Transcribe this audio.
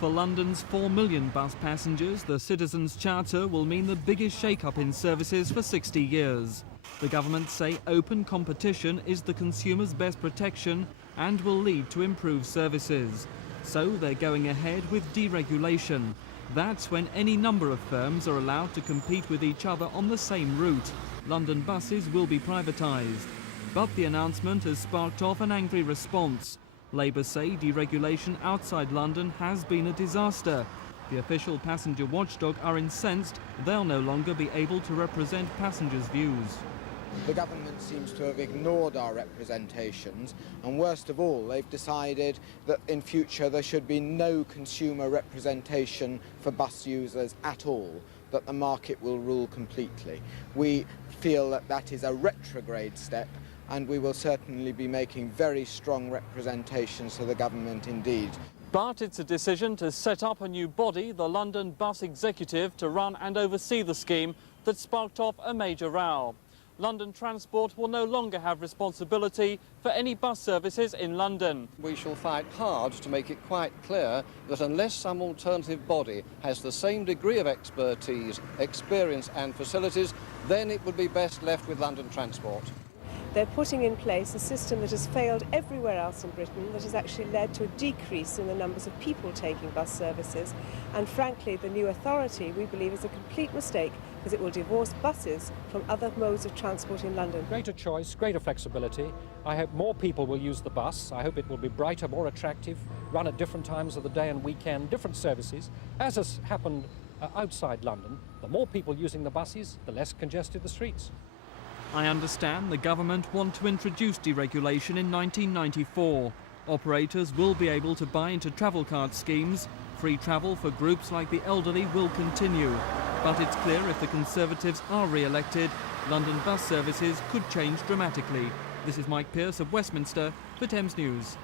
For London's 4 million bus passengers, the Citizens' Charter will mean the biggest shake-up in services for 60 years. The government say open competition is the consumer's best protection and will lead to improved services. So they're going ahead with deregulation. That's when any number of firms are allowed to compete with each other on the same route. London buses will be privatised. But the announcement has sparked off an angry response. Labour say deregulation outside London has been a disaster. The official passenger watchdog are incensed they'll no longer be able to represent passengers' views. The government seems to have ignored our representations, and worst of all, they've decided that in future there should be no consumer representation for bus users at all, that the market will rule completely. We feel that that is a retrograde step, and we will certainly be making very strong representations to the government indeed. But it's a decision to set up a new body, the London Bus Executive, to run and oversee the scheme that sparked off a major row. London Transport will no longer have responsibility for any bus services in London. We shall fight hard to make it quite clear that unless some alternative body has the same degree of expertise, experience and facilities, then it would be best left with London Transport. They're putting in place a system that has failed everywhere else in Britain, that has actually led to a decrease in the numbers of people taking bus services. And frankly, the new authority, we believe, is a complete mistake, because it will divorce buses from other modes of transport in London. Greater choice, greater flexibility. I hope more people will use the bus. I hope it will be brighter, more attractive, run at different times of the day and weekend, different services, as has happened outside London. The more people using the buses, the less congested the streets. I understand the government want to introduce deregulation in 1994. Operators will be able to buy into travel card schemes. Free travel for groups like the elderly will continue. But it's clear if the Conservatives are re-elected, London bus services could change dramatically. This is Mike Pearce of Westminster for Thames News.